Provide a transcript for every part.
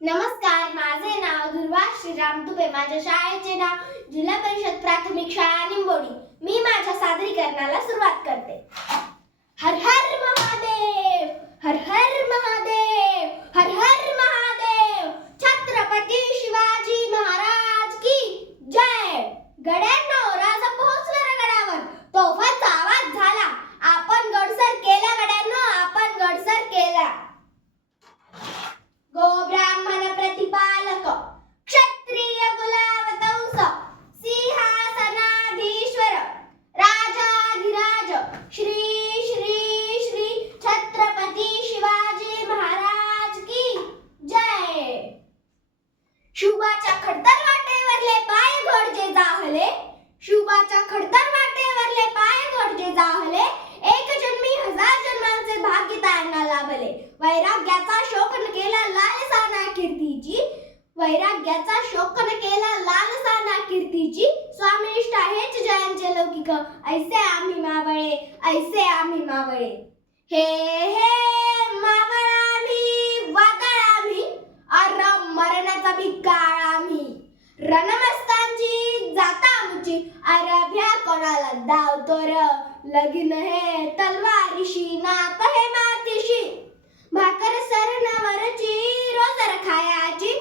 नमस्कार माझे नाव दुर्वा श्रीराम तुपे माझ्या शाळेचे नाव जिल्हा परिषद प्राथमिक शाळा निंबोडी. मी माझ्या सादरीकरणाला सुरुवात करते. हर हर महादेव हर हर महादेव हर हर महादेव छत्रपती शिवाजी महाराज की जय गड्यांनो राजा पोहोचला रे गडावर तोफाचा आवाज झाला आपण गडसर केला गड्यांनो आपण गडसर केला गो ब्राह्मण प्रतिपालक क्षत्रिय कुलावतंस सिंहासनाधीश्वर राजाधिराज श्री श्री श्री छत्रपती शिवाजी महाराज की जय शुभाच्या खडतर वाटेवरले पाय घोडजे जाहले शुभाच्या खडतर वाटेवरले पाय घोडजे एक जन्मी हजार जन्मांचे भाग्य त्यांना लाभले. वैराग्याचा शोक न केला लालसा ना कीर्तीची. वैराग्याचा शोक न केला लालसा ना कीर्तीची. स्वामिनिष्ठ हेच जयांचे लौकिक. ऐसे आम्ही मावळे ऐसे आम्ही मावळे. हे हे मावळ आम्ही वादळ आम्ही. अर मरणाचा भिकाळ आम्ही. रणमस्तांची जाता आमची. अरभ्या कोणाला धावतो र लगीन हे तलवारीशी नात हे मातीशी. भाकर सरणावरची रोजर खायाची.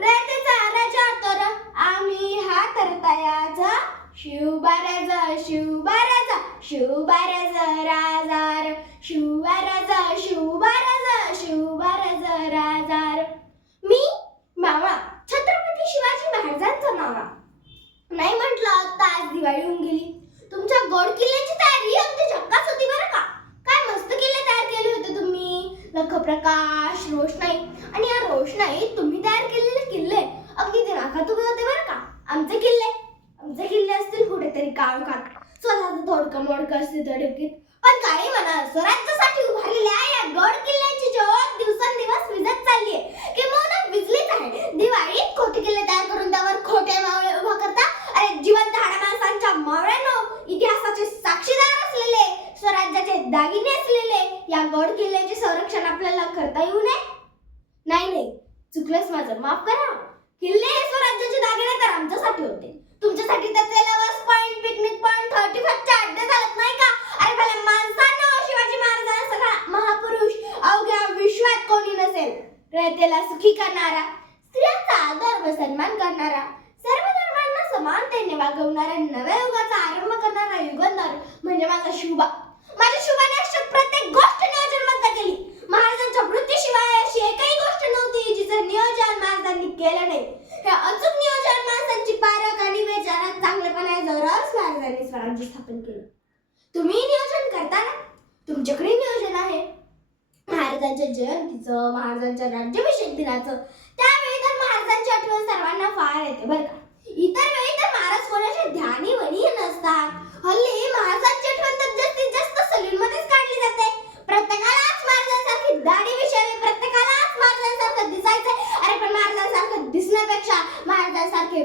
रेते राजा तर आम्ही हा तर तयाचा शिवबाराज शिवबाराज शिवबाराज राजार. शिवबाराज शिवबाराज शिवबाराज राजार. मी मामा छत्रपती शिवाजी महाराजांचा मामा नाही म्हटलं तर आज दिवाळी होऊन गेली तुमच्या गोड किल्ल्याची तयारी अगदी झक्कास होती बरं का काय मस्त किल्ले तयार केले होते तुम्ही लख प्रकाश रोषणाई आणि या तुम्ही तयार केलेले किल्ले अगदी ते नाका तुम्ही होते बरं का? आमचे किल्ले आमचे किल्ले असतील कुठेतरी काळोखात. स्वतःचं थोडकं मोडकं असते तडकीत पण काही म्हणा स्वराज्यासाठी उभारलेल्या या गड किल्ल्याची ज्योत दिवसेंदिवस विजत चालली आहे किंवा विजलीच आहे. दिवाळीत खोटे किल्ले तयार करून त्यावर खोटे मावळे उभा करता अरे जिवंत हाडा माणसांच्या मावळ्यानो इतिहासाचे साक्षीदार असलेले स्वराज्याचे दागिने असलेले या गड किल्ल्याचे संरक्षण आपल्याला करता येऊ नये? नाही नाही. चुकलंच माझं. माफ करा. किल्ले हे स्वराज्याचे दागिने तर आमच्यासाठी होते. तुमच्यासाठी तर तेलावास पॉइंट पिकनिक पॉइंट थर्टी चे अड्डे चालत नाही का? अरे भले माणसांना हो, शिवाजी महाराजांसारखा महापुरुष अवघ्या विश्वात कोणी नसेल. रयतेला सुखी करणारा स्त्रियांचा आदर व सन्मान करणारा सर्व धर्मांना समानतेने वागवणारा नव्या युगाचा आरंभ करणारा युगंधर म्हणजे माझा शुभा. नियोजन माणसांनी केलं नाही. हे अचूक नियोजन माणसांची पारख आणि विचारात चांगलेपणा जोरावर महाराजांनी स्वराज्य स्थापन केलं. तुम्ही नियोजन करता ना? तुमच्याकडे नियोजन आहे. महाराजांच्या जयंतीचं महाराजांच्या राज्याभिषेक दिनाचं त्यावेळी तर महाराजांची आठवण सर्वांना फार येते बरं का? इतर वेळी तर महाराज कोणाच्या ध्यानी वणी नसतात. हल्ली महाराजांची आठवण तर जास्तीत जास्त सलून मध्येच काढली जाते प्रत्येकालाच महाराजांसारखी दाढी विषयावी प्रत्येकालाच महाराजांसारखं दिसायचं अरे पण महाराजांसारखं दिसण्यापेक्षा महाराजांसारखे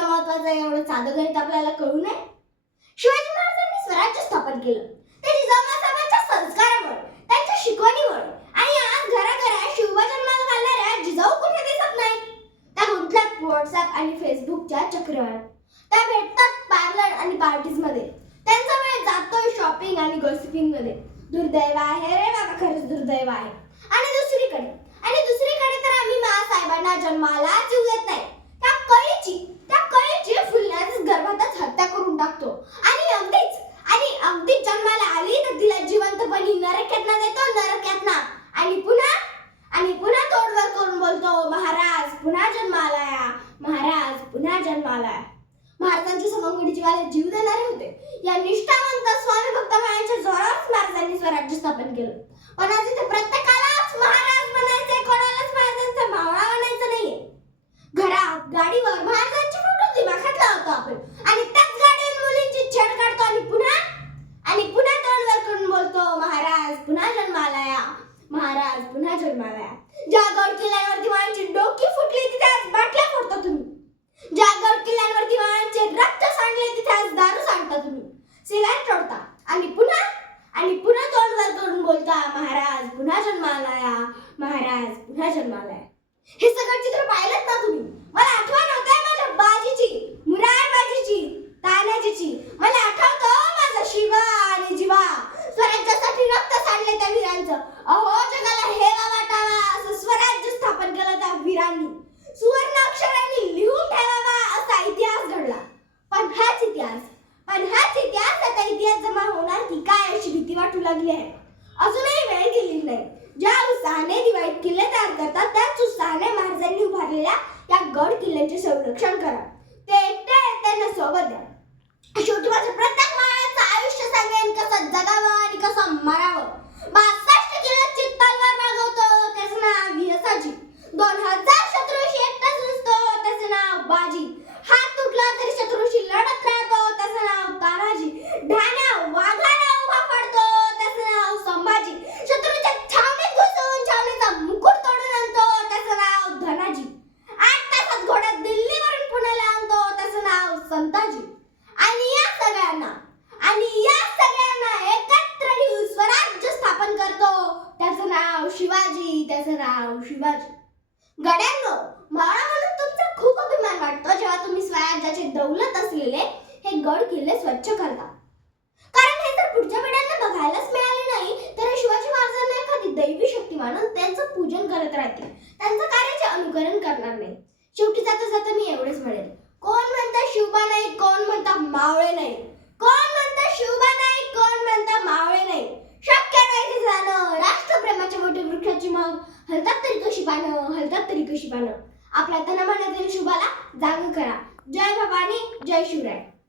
विचार असणं महत्वाचं आहे एवढं साधं गणित आपल्याला कळू नये. शिवाजी महाराजांनी स्वराज्य स्थापन केलं. त्याची जमासामाच्या संस्कारावर त्यांच्या शिकवणीवर आणि आज घराघरात शिवजन्माला घालणाऱ्या जिजाऊ कुठे दिसत नाही त्या गुंतल्यात व्हॉट्सअप आणि फेसबुकच्या चक्रवात त्या भेटतात पार्लर आणि पार्टीजमध्ये त्यांचा वेळ जातोय शॉपिंग आणि गॉसिपिंगमध्ये दुर्दैव आहे रे बाबा खरंच दुर्दैव आहे. आणि दुसरीकडे आणि दुसरीकडे तर आम्ही महासाहेबांना जन्माला जीव देत नाही त्या कळीची त्या कळीची फुलण्याच गर्भातच हत्या करून टाकतो आणि अगदीच आणि अगदीच जन्माला आली तर तिला जिवंतपणी नरक यातना देतो नरक यातना आणि पुन्हा आणि पुन्हा तोडवर करून बोलतो हो, महाराज. पुन्हा जन्मालाया महाराज पुन्हा जन्मालाया. महाराजांची महाराजांचे सवंगडीचे वाले जीव देणारे होते. या निष्ठावंत स्वामी भक्त मायांच्या जोरावर महाराजांनी स्वराज्य स्थापन केलं. पण आज इथे प्रत्येकालाच महाराज बनायचंय कोणालाच महाराजांचा मावळा बनायचं नाहीये. घरात गाडीवर महाराजांचे फोटो दिमाखात लावतो आपण. आणि त्याच गाडीवर मुलींची छेड काढतो आणि पुन्हा आणि पुन्हा तोंडवर करून बोलतो महाराज पुन्हा जन्मालाया महाराज पुन्हा जन्माला ज्या गड किल्ल्यांवरती मायांची डोकी फुटली तिथे आज बाटल्या फोडता तुम्ही. ज्या गड किल्ल्यांवरती मायांचे रक्त सांडले तिथे आज दारू सांडता तुम्ही. सिगारेट तोडता आणि पुन्हा आणि पुन्हा तोंडवर करून बोलता महाराज पुन्हा जन्माला या हे सगळं चित्र पाहिलंच ना तुम्ही? मला आठवण होते माझ्या बाजीची मुरार बाजीची तानाजीची मला आठवतं माझा शिवा आणि जीवा स्वराज्यासाठी रक्त सांडले त्या वीरांचं अहो जगाला हेवा वाटावा असं स्वराज्य स्थापन केलं त्या वीरांनी सुवर्ण अक्षरांनी लिहून ठेवावा असा इतिहास घडला पण हाच इतिहास पण हाच इतिहास आता इतिहास जमा होणार की काय अशी भीती वाटू लागली आहे. अजूनही वेळ गेली नाही. ज्या उत्साहाने दिवाळीत किल्ले तयार करतात त्याच उत्साहाने महाराजांनी उभारलेल्या या गड किल्ल्याचे संरक्षण करा ते एकटे आहेत, त्यांना सोबत द्या शेवटी माझं प्रत्येक माणसाचं आयुष्य सांगेन कसं जगावं आणि कसं मरावं बासष्ट किलो चित्तलवार मागवतो त्याचं नाव विहसाजी दोन हजार शत्रूशी एकटाच नसतो त्याचं नाव बाजी हात तुटला तरी शत्रूशी लढत राहतो त्याचं नाव तानाजी ढाण्या वाघाला उभा पडतो त्याचं नाव संभाजी शत्रूच्या छावणीत घुसून छावणीचा मुकुट तोडून आणतो त्याचं नाव धनाजी आठ तासात घोड्यात दिल्लीवरून पुण्याला आणतो त्याचं नाव संताजी आणि या सगळ्यांना आणि या सगळ्यांना एकत्र घेऊन स्वराज्य स्थापन करतो त्याचं नाव शिवाजी त्याचं नाव शिवाजी गड्यांनो मला म्हणून तुमचा खूप अभिमान वाटतो जेव्हा तुम्ही स्वराज्याचे दौलत असलेले हे गड किल्ले स्वच्छ करता. कारण हे जर पुढच्या पिढ्यांना बघायलाच मिळाले नाही तर हे शिवाजी महाराजांना एखादी दैवी शक्ती मानून त्यांचं पूजन करत राहतील. त्यांचं कार्याचे अनुकरण करणार नाही. शेवटी जाता जाता मी एवढेच म्हणेल कोण म्हणता शिवबा नाही कोण म्हणता मावळे नाही. कोण म्हणता शिवबा नाही कोण म्हणता मावळे नाही. शक्य नाही ते जाणं. राष्ट्रप्रेमाच्या मोठ्या वृक्षाची मग हलतात पानं हलतात तरी कशी पानं. आपल्या तनामनातील शुभाला जाग करा. जय भवानी जय शिवराय.